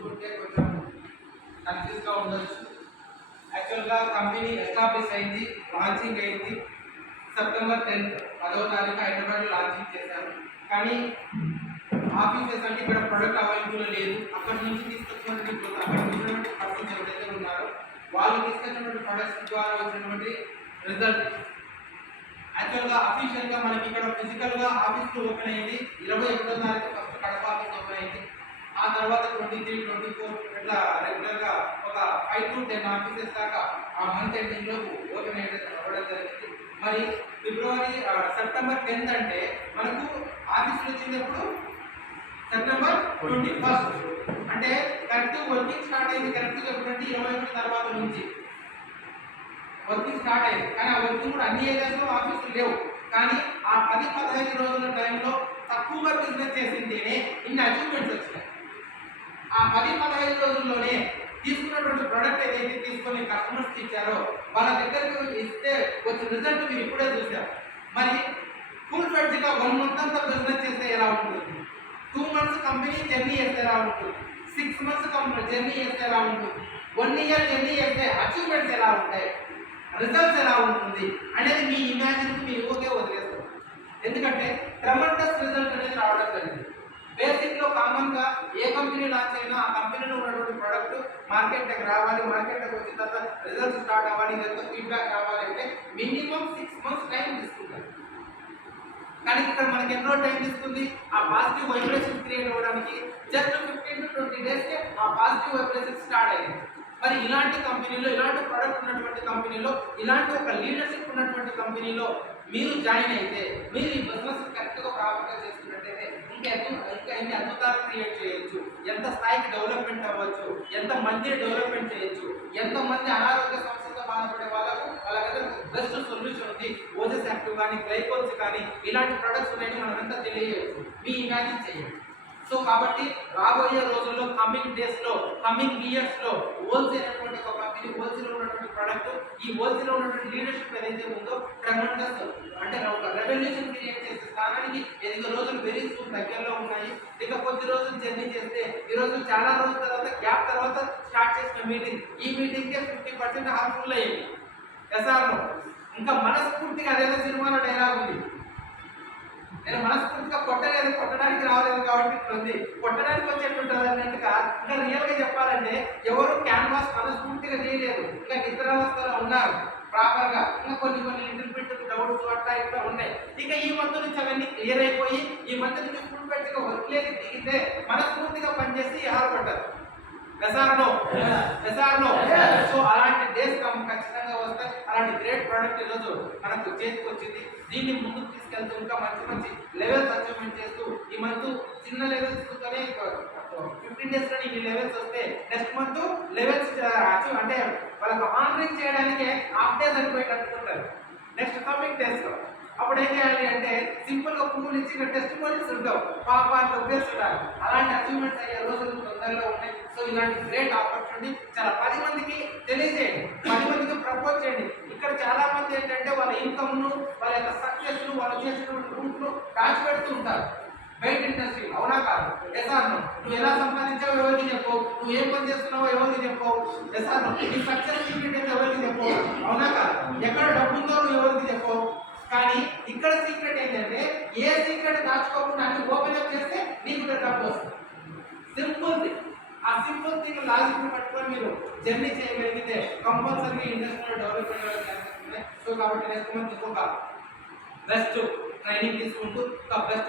చూసుకుంటే కొంచెం కన్ఫ్యూజ్గా ఉండొచ్చు. యాక్చువల్గా కంపెనీ ఎస్టాబ్లిష్ అయింది, లాంచింగ్ అయింది సెప్టెంబర్ 10th 10వ తారీఖు హైదరాబాద్లో లాంచింగ్ చేశారు. కానీ ఆఫీసెస్ అంటే ఇక్కడ ప్రొడక్ట్ అవైలబుల్ లేదు. అక్కడి నుంచి తీసుకొచ్చినటువంటి అక్కడ ఉన్నటువంటి పర్సన్స్ ఎవరైతే ఉన్నారో వాళ్ళు తీసుకొచ్చినటువంటి ప్రొడక్ట్స్ ద్వారా వచ్చినటువంటి రిజల్ట్ యాక్చువల్గా అఫీషియల్గా మనకి ఇక్కడ ఫిజికల్గా ఆఫీస్ ఓపెన్ అయింది 21వ తారీఖు ఫస్ట్ కడప ఆఫీస్ ఓపెన్ అయింది. ఆ తర్వాత 23, 24 ఇట్లా రెగ్యులర్గా ఒక 5 to 10 ఆఫీసెస్ దాకా ఆ మంత్ ఎండింగ్లో ఓపెన్ అవ్వడం జరిగింది. మరి సెప్టెంబర్ 10th అంటే మనకు ఆఫీసులు వచ్చినప్పుడు సెప్టెంబర్ 21st అంటే కరెక్ట్ వర్కింగ్ స్టార్ట్ అయింది. కరెక్ట్ చెప్పినట్టు 21 తర్వాత నుంచి వర్కింగ్ స్టార్ట్ అయింది. కానీ ఆ వర్కింగ్ కూడా అన్ని ఏరియాస్లో ఆఫీసులు లేవు. కానీ ఆ 10-15 రోజుల టైంలో తక్కువగా బిజినెస్ చేసింటేనే ఇన్ని అచీవ్మెంట్స్ వచ్చినాయి. ఆ 10-15 రోజుల్లోనే తీసుకున్నటువంటి ప్రోడక్ట్ ఏదైతే తీసుకొని కస్టమర్స్కి ఇచ్చారో వాళ్ళ దగ్గరికి ఇస్తే వచ్చిన రిజల్ట్ మీరు ఇప్పుడే చూసారు. మరి ఫుల్ ఫ్లెడ్జ్గా 1 month అంతా బిజినెస్ చేస్తే ఎలా ఉంటుంది, 2 months కంపెనీ జర్నీ చేస్తే ఎలా ఉంటుంది, 6 months కంపెనీ జర్నీ చేస్తే ఎలా ఉంటుంది, 1 year జర్నీ చేస్తే అచీవ్మెంట్స్ ఎలా ఉంటాయి, రిజల్ట్స్ ఎలా ఉంటుంది అనేది మీ ఇమాజిన్కి మీ ఊరికే వదిలేస్తారు. ఎందుకంటే ట్రెమెండస్ రిజల్ట్ అనేది రావడం జరిగింది. బేసిక్లో కామన్గా ఏ కంపెనీ లాంచ్ అయినా ఆ కంపెనీలో ఉన్నటువంటి ప్రోడక్ట్ మార్కెట్కి రావాలి, మార్కెట్కి వచ్చిన తర్వాత రిజల్ట్స్ స్టార్ట్ అవ్వాలి, ఇదంతా ఫీడ్బ్యాక్ రావాలి అంటే మినిమం 6 months టైం తీసుకుంటారు. కానీ ఇక్కడ మనకి ఎన్నో టైం తీసుకుంది ఆ పాజిటివ్ వైబ్రేషన్ క్రియేట్ అవ్వడానికి. జస్ట్ 15 to 20 డేస్కే ఆ పాజిటివ్ వైబ్రేషన్ స్టార్ట్ అయింది. మరి ఇలాంటి కంపెనీలో, ఇలాంటి ప్రోడక్ట్ ఉన్నటువంటి కంపెనీలో, ఇలాంటి ఒక లీడర్షిప్ ఉన్నటువంటి కంపెనీలో మీరు జాయిన్ అయితే, మీరు ఈ బిజినెస్ కరెక్ట్గా ప్రాపర్గా చేసుకున్నట్టయితే ఇంకా ఎన్ని అద్భుతాలు క్రియేట్ చేయొచ్చు, ఎంత స్థాయికి డెవలప్మెంట్ అవ్వచ్చు, ఎంత మంది డెవలప్మెంట్ చేయొచ్చు, ఎంతమంది అనారోగ్య సమస్యలతో బాధపడే వాళ్ళకు వాళ్ళ దగ్గర బెస్ట్ సొల్యూషన్ ఉంది. ఓజెస్ యాక్టివ్ కానీ, గ్లైకోల్స్ కానీ ఇలాంటి ప్రొడక్ట్స్ ఉన్నాయని మనం ఎంత తెలియజేయచ్చు, మీ ఇమాజిన్ చేయండి. సో కాబట్టి రాబోయే రోజుల్లో, కమింగ్ డేస్లో, కమింగ్ ఇయర్స్లో హోల్సేల్ అనేటువంటి ఒక కంపెనీ, హోల్సేల్ ఉన్నటువంటి ప్రోడక్ట్, ఈ హోల్సేల్ ఉన్నటువంటి లీడర్షిప్ ఏదైతే ఉందో ట్రెమెండస్ అంటే ఒక రెవల్యూషన్ క్రియేట్ చేసే స్థానానికి ఎదిగే రోజులు వెరీ సూన్ దగ్గరలో ఉన్నాయి. ఇక కొద్ది రోజులు జర్నీ చేస్తే ఈరోజు చాలా రోజుల తర్వాత గ్యాప్ తర్వాత స్టార్ట్ చేసిన మీటింగ్, ఈ మీటింగ్కే 50% హార్మ్ఫుల్ అయ్యింది. ఎస్ఆర్లో ఇంకా మనస్ఫూర్తిగా అదేదో సినిమాలో డైలాగ్ ఉంది, నేను మనస్ఫూర్తిగా కొట్టడానికి రాలేదు కాబట్టి ఉంది, కొట్టడానికి వచ్చేటుంటుంది అన్నట్టుగా. ఇంకా రియల్గా చెప్పాలంటే ఎవరు క్యాన్వాస్ మనస్ఫూర్తిగా చేయలేదు, ఇంకా నిద్రావస్థలో ఉన్నారు ప్రాపర్గా. ఇంకా కొన్ని లిటిల్ బిట్ డౌట్స్ అట్లా ఇట్లా ఉన్నాయి. ఇక ఈ మంత్ నుంచి అవన్నీ క్లియర్ అయిపోయి ఈ మంత్ నుంచి ఫుల్ ఫ్లెడ్జ్గా వర్క్లోకి దిగితే మనస్ఫూర్తిగా పనిచేసి ఆరపడ్డారు. ఎస్ఆర్లో సో అలాంటి డేస్ ఖచ్చితంగా వస్తాయి. అలాంటి గ్రేట్ ప్రోడక్ట్ ఈరోజు మనకు చేతికి వచ్చింది. దీన్ని ముందుకు తీసుకెళ్తూ ఇంకా మంచి లెవెల్స్ అచీవ్మెంట్ చేస్తూ ఈ మంత్ చిన్న లెవెల్స్ 15 days లో ఈ లెవెల్స్ వస్తే నెక్స్ట్ మంత్ లెవెల్స్ అంటే వాళ్ళకి ఆనరింగ్ చేయడానికి హాఫ్ డే సరిపోయేటట్టుకుంటారు నెక్స్ట్ కమింగ్ డేస్లో. అప్పుడు ఏం చేయాలి అంటే సింపుల్గా పువ్వులు ఇచ్చి టెస్టిమోనీస్ ఉండవు, పాప అని ఉపయోగిస్తున్నారు. అలాంటి అచీవ్మెంట్స్ అయ్యే రోజులు తొందరగా ఉన్నాయి. సో ఇలాంటి గ్రేట్ ఆపర్చునిటీ చాలా 10 మందికి తెలియజేయండి, 10 మందికి ప్రపోజ్ చేయండి. ఇక్కడ చాలా మంది ఏంటంటే వాళ్ళ ఇన్కమ్ను, వాళ్ళ యొక్క సక్సెస్ను, వాళ్ళు చేసినటువంటి రూట్ను దాచిపెడుతూ ఉంటారు బయట ఇండస్ట్రీ. అవునా కాదు? ఎస్ఆర్ను నువ్వు ఎలా సంపాదించావో ఎవరికి చెప్పు, నువ్వు ఏం పని చేస్తున్నావో ఎవరికి చెప్పు. ఎస్ఆర్ను నీ సక్సెస్ సీక్రెట్ ఎవరికి చెప్పు. అవునా కాదు? ఎక్కడ డబ్బు ఉందో నువ్వు ఎవరికి చెప్పు. కానీ ఇక్కడ సీక్రెట్ ఏంటంటే ఏ సీక్రెట్ దాచుకోకుండా అన్ని ఓపెన్ అప్ చేస్తే నీకు డబ్బు వస్తుంది. Simple thing. ఆ సింపుల్ థింగ్ లాజిక్ పట్టుకొని మీరు జర్నీ చేయగలిగితే కంపల్సరీ ఇండస్ట్రియల్ డెవలప్మెంట్ జరుగుతుంది. సో కాబట్టి నెక్స్ట్ మంత్ ఇంకొక బెస్ట్ ట్రైనింగ్ తీసుకుంటూ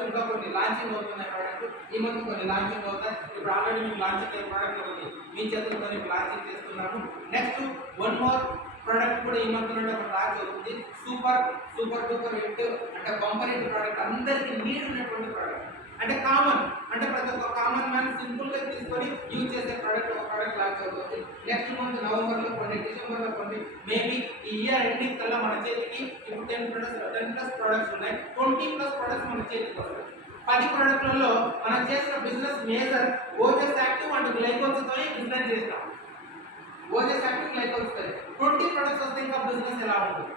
ఇంకా కొన్ని లాంచింగ్ అవుతున్నాయి ప్రోడక్ట్. ఈ మంత్ కొన్ని లాంచింగ్ అవుతాయి. ఇప్పుడు ఆల్రెడీ మీకు లాంచింగ్ అయ్యే ప్రోడక్ట్ ఒకటి మీ చేతులతో లాంచింగ్ చేస్తున్నాను. నెక్స్ట్ 1 more ప్రోడక్ట్ కూడా ఈ మంత్ నుండి ఒక లాంచ్ అవుతుంది. సూపర్ డూపర్ హిట్ అంటే బంపర్ హిట్ ప్రోడక్ట్, అందరికీ నీడ్ ఉన్నటువంటి ప్రోడక్ట్. అంటే కామన్, అంటే ప్రతి ఒక్క కామన్ మ్యాన్ సింపుల్గా తీసుకొని యూజ్ చేసే ప్రోడక్ట్ ఒక ప్రోడక్ట్ లాంచ్ అవుతుంది. నెక్స్ట్ మంత్ నవంబర్లో కొన్ని, డిసెంబర్లో కొన్ని, మేబీ ఈ ఇయర్ ఎండింగ్ కల్లా మన చేతికి ఇప్పుడు 10+ ప్రోడక్ట్స్ ఉన్నాయి. 20+ ప్రోడక్ట్స్ మన చేతికి వస్తాయి. 10 ప్రోడక్ట్లలో మనం చేసిన బిజినెస్ మేజర్ ఓజెస్ యాక్టివ్ అండ్ గ్లైకోల్స్తో బిజినెస్ చేస్తాం. ఓజెస్ యాక్టివ్ గ్లైకోల్స్ 20 ప్రొడక్ట్స్ వస్తే ఇంకా బిజినెస్ ఎలా ఉంటుంది?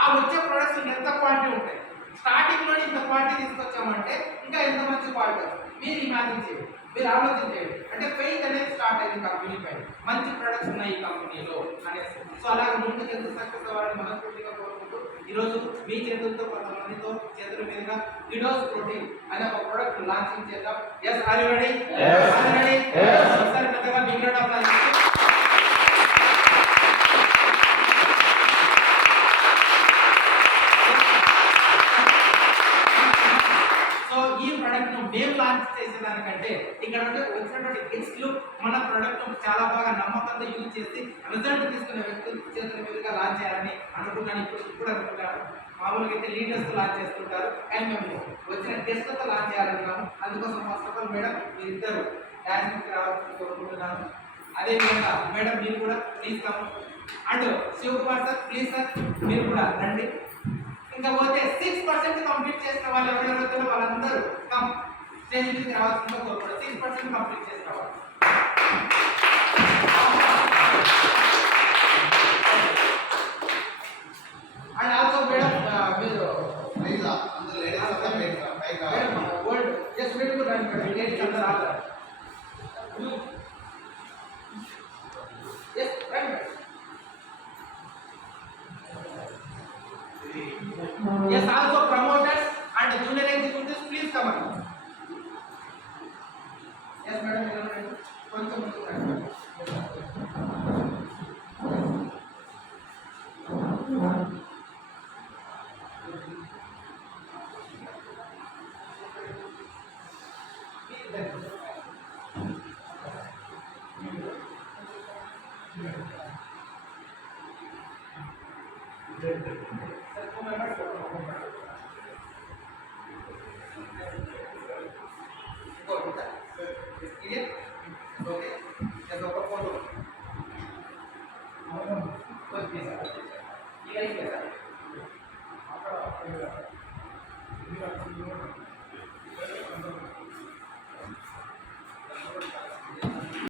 ఆ వచ్చే ప్రొడక్ట్స్ ఎంత క్వాలిటీ ఉంటాయి? స్టార్టింగ్లోనే ఇంత క్వాలిటీ తీసుకొచ్చామంటే ఇంకా ఎంత మంచి క్వాలిటీ. మీరు ఇమాజిన్ చేయండి, మీరు ఆలోచన చేయండి. అంటే ఫెయిత్ అనేది ఉంది కంపెనీ పైన, మంచి ప్రొడక్ట్స్ ఉన్నాయి ఈ కంపెనీలో అనేసి. సో అలాగే ముందుకు ఎంత సక్సెస్ అవ్వాలని మనస్ఫూర్తిగా కోరుకుంటూ ఈరోజు మీ చేతులతో కొంతమందితో చేతుల మీదుగా కిడోస్ ప్రోటీన్ అనే ఒక ప్రొడక్ట్ లాంచింగ్ చేద్దాం. Yes, are you ready? Are you ready? ఒకసారి పెద్దగా బిగ్ రౌండ్ ఆఫ్ అప్లాజ్. మేము లాంచ్ చేసేదానికంటే ఇక్కడ వచ్చినటువంటి గెస్ట్లు మన ప్రొడక్ట్ చాలా బాగా నమ్మకంతో యూజ్ చేసి రిజల్ట్ తీసుకునే వ్యక్తులు చేతుల మీదుగా లాంచ్ చేయాలని అనుకున్నాను. ఇప్పుడు అనుకుంటాను. మామూలుగా అయితే లీడర్స్ లాంచ్ చేస్తుంటారు, కానీ మేము వచ్చిన గెస్ట్లతో లాంచ్ చేయాలనుకున్నాము. అందుకోసం ఫస్ట్ ఆఫ్ ఆల్ మేడం మీరిద్దరు డాన్స్కి రావాలని కోరుకుంటున్నాను. అదేవిధంగా మేడం మీరు కూడా please come. And Shivakumar sir please sir మీరు కూడా రండి. ఇంకా పోతే 6% కంప్లీట్ చేసిన వాళ్ళు ఎవరెవరైతే వాళ్ళందరూ కమ్ స్టేజ్ మీదకి రావాల్సిందిగా కోరుకుంటారు. 6% కంప్లీట్ చేసిన వాళ్ళు. అండ్ ఆల్సో మేడం మీరు గోల్డ్ జస్ట్ మీరు కూడా రండి మేడం. లేడీస్ అందరూ రావాలి. ఎస్ రండి madam. Yes, also promoters and junior executives, please come on. Yes, madam. కొంచెం ముందుకు రండి. Okay. Yes, ఒక ఫోటో. Okay sir. ఈ లైక్ సార్. అక్కడ